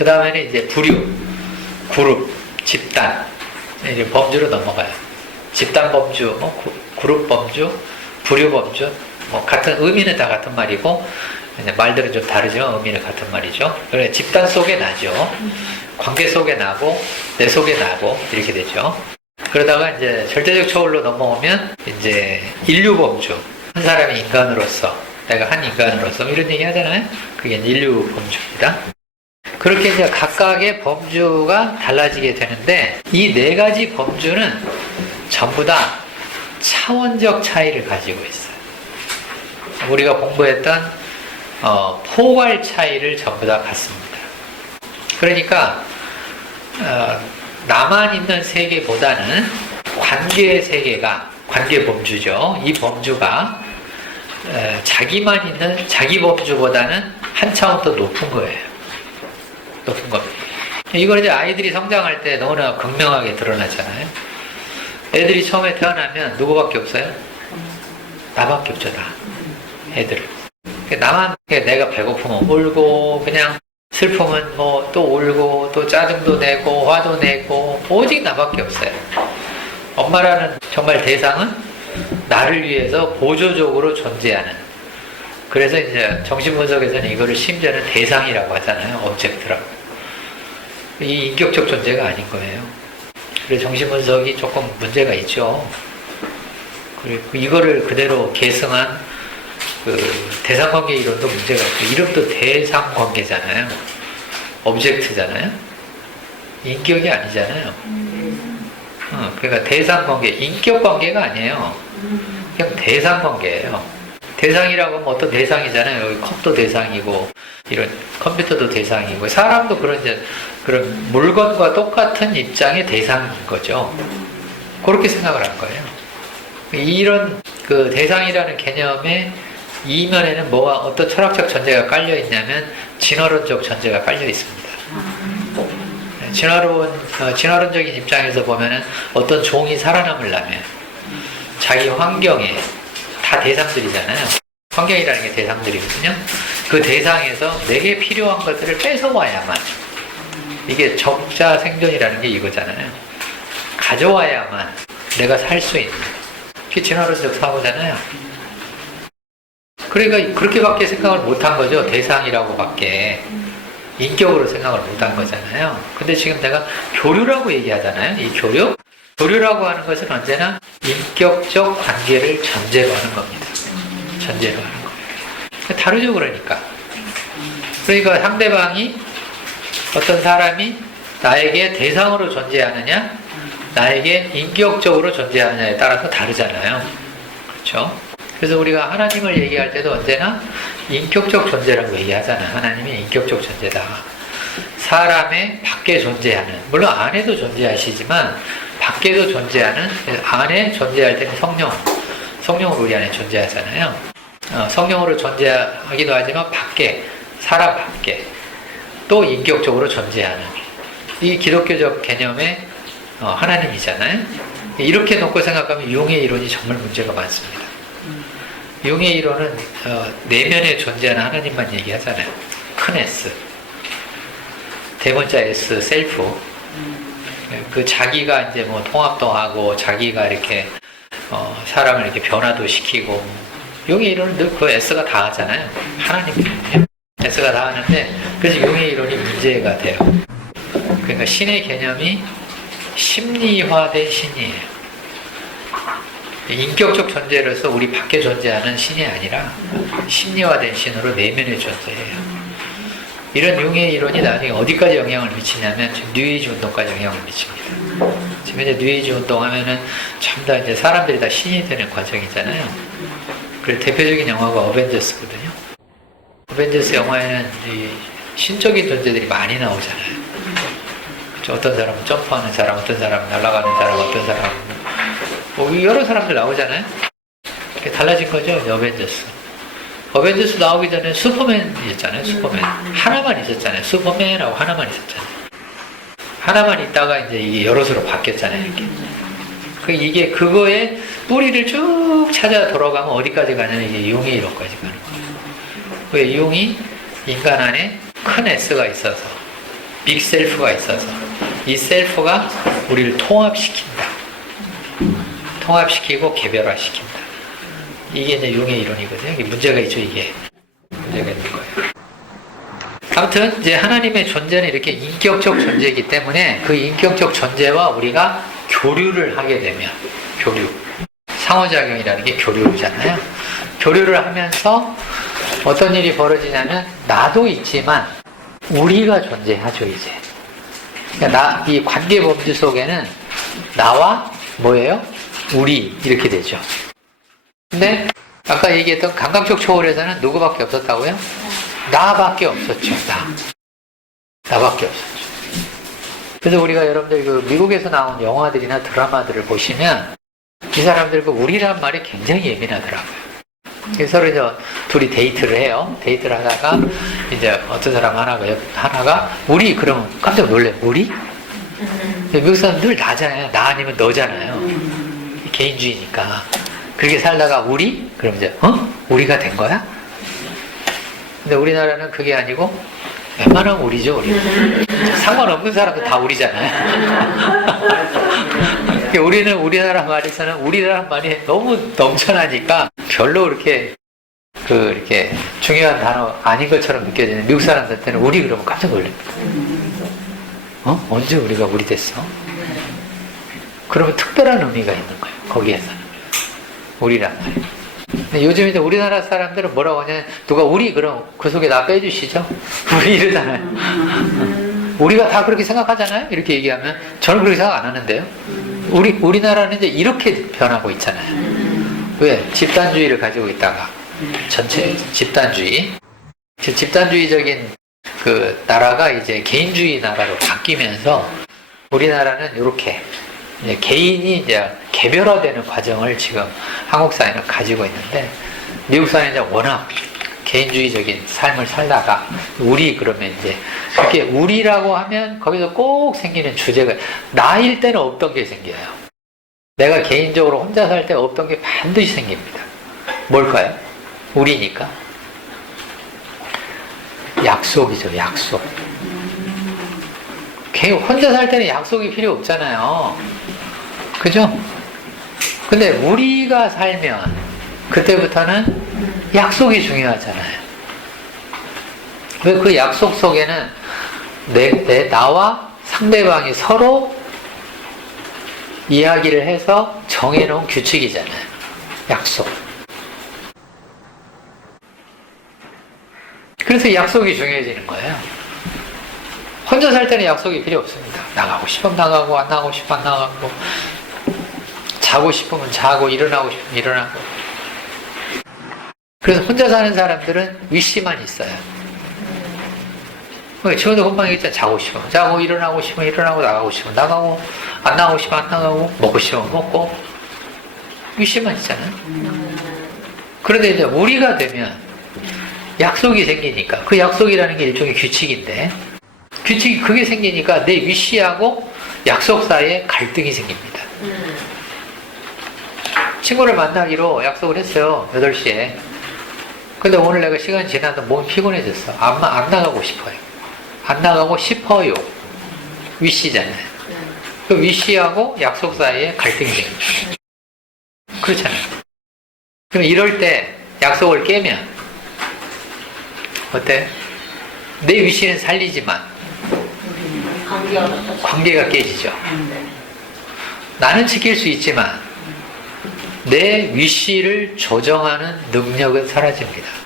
그 다음에는 이제 부류, 그룹, 집단 이제 범주로 넘어가요. 집단 범주, 뭐 구- 그룹 범주, 부류 범주, 뭐 같은 의미는 다 같은 말이고 말들은 좀 다르지만 의미는 같은 말이죠. 그래 집단 속에 나죠. 관계 속에 나고 내 속에 나고 이렇게 되죠. 그러다가 이제 절대적 초월로 넘어오면 이제 인류 범주 한 사람이 인간으로서 내가 한 인간으로서 뭐 이런 얘기 하잖아요. 그게 인류 범주입니다. 그렇게 이제 각각의 범주가 달라지게 되는데 이 네 가지 범주는 전부 다 차원적 차이를 가지고 있어요. 우리가 공부했던 어, 포괄 차이를 전부 다 갖습니다. 그러니까 어, 나만 있는 세계보다는 관계의 세계가 관계 범주죠. 이 범주가 에, 자기만 있는 자기 범주보다는 한 차원 더 높은 거예요. 높은 겁니다. 이걸 이제 아이들이 성장할 때 너무나 극명하게 드러나잖아요. 애들이 처음에 태어나면 누구밖에 없어요? 나밖에 없죠, 나. 애들. 나만 내가 배고프면 울고 그냥 슬프면 뭐또 울고 또 짜증도 내고 화도 내고 오직 나밖에 없어요. 엄마라는 정말 대상은 나를 위해서 보조적으로 존재하는. 그래서 이제 정신분석에서는 이거를 심지어는 대상이라고 하잖아요. 오브젝트라고. 이 인격적 존재가 아닌 거예요. 그래서 정신분석이 조금 문제가 있죠. 그리고 이거를 그대로 계승한 그 대상관계 이론도 문제가 있고 이름도 대상관계잖아요. 오브젝트잖아요. 인격이 아니잖아요. 어, 그러니까 대상관계, 인격관계가 아니에요. 그냥 대상관계예요. 대상이라고 하면 어떤 대상이잖아요. 여기 컵도 대상이고 이런 컴퓨터도 대상이고 사람도 그런 그런 물건과 똑같은 입장의 대상인 거죠. 그렇게 생각을 한 거예요. 이런 그 대상이라는 개념의 이면에는 뭐가 어떤 철학적 전제가 깔려 있냐면 진화론적 전제가 깔려 있습니다. 네, 진화론 어, 진화론적인 입장에서 보면은 어떤 종이 살아남으려면 자기 환경에 다 대상들이잖아요. 환경이라는 게 대상들이거든요. 그 대상에서 내게 필요한 것들을 뺏어와야만 이게 적자 생존이라는 게 이거잖아요. 가져와야만 내가 살 수 있는 그게 진화론적 사고잖아요. 그러니까 그렇게밖에 생각을 못 한 거죠. 대상이라고밖에. 인격으로 생각을 못 한 거잖아요. 근데 지금 내가 교류라고 얘기하잖아요. 이 교류? 교류라고 하는 것은 언제나 인격적 관계를 전제로 하는 겁니다. 전제로 하는 거예요. 다르죠, 그러니까. 그러니까 상대방이 어떤 사람이 나에게 대상으로 존재하느냐, 나에게 인격적으로 존재하느냐에 따라서 다르잖아요. 그렇죠? 그래서 우리가 하나님을 얘기할 때도 언제나 인격적 존재라고 얘기하잖아요. 하나님이 인격적 존재다. 사람의 밖에 존재하는, 물론 안에도 존재하시지만, 밖에도 존재하는, 안에 존재할 때는 성령, 성령으로 우리 안에 존재하잖아요. 어, 성령으로 존재하기도 하지만, 밖에, 사람 밖에, 또 인격적으로 존재하는, 이 기독교적 개념의 어, 하나님이잖아요. 이렇게 놓고 생각하면 용의 이론이 정말 문제가 많습니다. 용의 이론은 어, 내면에 존재하는 하나님만 얘기하잖아요. 큰 S. 대문자 S, 셀프. 그 자기가 이제 뭐 통합도 하고 자기가 이렇게 어, 사람을 이렇게 변화도 시키고 용의 이론은 늘 그 S가 다 하잖아요. 하나님이거든요. S가 다 하는데 그래서 용의 이론이 문제가 돼요. 그러니까 신의 개념이 심리화된 신이에요. 인격적 존재로서 우리 밖에 존재하는 신이 아니라 심리화된 신으로 내면에 존재해요. 이런 용의 이론이 나중에 어디까지 영향을 미치냐면 지금 뉴에이지 운동까지 영향을 미칩니다. 지금 이제 뉴에이지 운동하면은 전부 다 이제 사람들이 다 신이 되는 과정이잖아요. 그리고 대표적인 영화가 어벤져스거든요. 어벤져스 영화에는 이 신적인 존재들이 많이 나오잖아요. 그쵸? 어떤 사람은 점프하는 사람, 어떤 사람은 날아가는 사람, 어떤 사람은 뭐 여러 사람들 나오잖아요. 달라진 거죠, 어벤져스. 어벤져스 나오기 전에 슈퍼맨이었잖아요, 슈퍼맨. 하나만 있었잖아요. 슈퍼맨하고 하나만 있었잖아요. 하나만 있다가 이제 이게 여럿으로 바뀌었잖아요, 이렇게. 그 이게 그거의 뿌리를 쭉 찾아 돌아가면 어디까지 가냐면 이게 용의 이론까지 가는 거예요. 왜 용이 인간 안에 큰 S가 있어서 빅 셀프가 있어서 이 셀프가 우리를 통합시킨다. 통합시키고 개별화시킨다. 이게 이제 용의 이론이거든요. 이게 문제가 있죠, 이게. 문제가 있는 거예요. 아무튼 이제 하나님의 존재는 이렇게 인격적 존재이기 때문에 그 인격적 존재와 우리가 교류를 하게 되면 교류 상호작용이라는 게 교류잖아요. 교류를 하면서 어떤 일이 벌어지냐면 나도 있지만 우리가 존재하죠 이제. 그러니까 나이 관계 범주 속에는 나와 뭐예요? 우리 이렇게 되죠. 근데 아까 얘기했던 감각적 초월에서는 누구밖에 없었다고요? 나밖에 없었죠. 나. 나밖에 없었죠. 그래서 우리가 여러분들 그 미국에서 나온 영화들이나 드라마들을 보시면 이 사람들 그 우리란 말이 굉장히 예민하더라고요. 그래서 서로 이제 둘이 데이트를 해요. 데이트를 하다가 이제 어떤 사람 하나가 옆- 하나가 우리 그러면 깜짝 놀래. 우리? 미국 사람 늘 나잖아요. 나 아니면 너잖아요. 개인주의니까. 그렇게 살다가 우리? 그럼 이제 어? 우리가 된 거야? 근데 우리나라는 그게 아니고 웬만하면 우리죠, 우리. 상관없는 사람도 다 우리잖아요. 우리는 우리나라 말에서는 우리라는 말이 너무 넘쳐나니까 별로 그렇게 그 이렇게 중요한 단어 아닌 것처럼 느껴지는 미국 사람들한테는 우리 그러면 깜짝 놀랍니다. 어? 언제 우리가 우리 됐어? 그러면 특별한 의미가 있는 거예요. 거기에서는 우리란 말이에요. 근데 요즘 이제 우리나라 사람들은 뭐라고 하냐면 누가 우리 그럼 그 속에 나 빼주시죠. 우리 이러잖아요. 우리가 다 그렇게 생각하잖아요. 이렇게 얘기하면 저는 그렇게 생각 안 하는데요. 우리 우리나라는 이제 이렇게 변하고 있잖아요. 왜 집단주의를 가지고 있다가 전체 집단주의, 즉 집단주의적인 그 나라가 이제 개인주의 나라로 바뀌면서 우리나라는 이렇게 이제 개인이 이제 개별화되는 과정을 지금 한국 사회는 가지고 있는데 미국 사회는 이제 워낙 개인주의적인 삶을 살다가 우리 그러면 이제 그렇게 우리라고 하면 거기서 꼭 생기는 주제가 나일 때는 없던 게 생겨요. 내가 개인적으로 혼자 살 때 없던 게 반드시 생깁니다. 뭘까요? 우리니까. 약속이죠, 약속. 걔 혼자 살 때는 약속이 필요 없잖아요. 그죠? 근데 우리가 살면 그때부터는 약속이 중요하잖아요. 왜 그 약속 속에는 내, 내, 나와 상대방이 서로 이야기를 해서 정해놓은 규칙이잖아요. 약속. 그래서 약속이 중요해지는 거예요. 혼자 살 때는 약속이 필요 없습니다. 나가고 싶으면 나가고, 안 나가고 싶으면 안 나가고, 자고 싶으면 자고, 일어나고 싶으면 일어나고. 그래서 혼자 사는 사람들은 위시만 있어요. 지금도 금방 얘기했잖아. 자고 싶으면 자고, 일어나고 싶으면 일어나고, 나가고 싶으면 나가고, 안 나가고 싶으면 안 나가고, 먹고 싶으면 먹고. 위시만 있잖아요. 그런데 이제 우리가 되면 약속이 생기니까, 그 약속이라는 게 일종의 규칙인데, 규칙이 그게 생기니까 내 위시하고 약속 사이에 갈등이 생깁니다. 친구를 만나기로 약속을 했어요. 8시에. 근데 오늘 내가 시간이 지나도 몸이 피곤해졌어. 안, 마- 안 나가고 싶어요. 안 나가고 싶어요. 위시잖아요. 그 위시하고 약속 사이에 갈등이 생깁니다. 그렇잖아요. 그럼 이럴 때 약속을 깨면 어때? 내 위시는 살리지만 관계가 깨지죠. 나는 지킬 수 있지만 내 위시를 조정하는 능력은 사라집니다.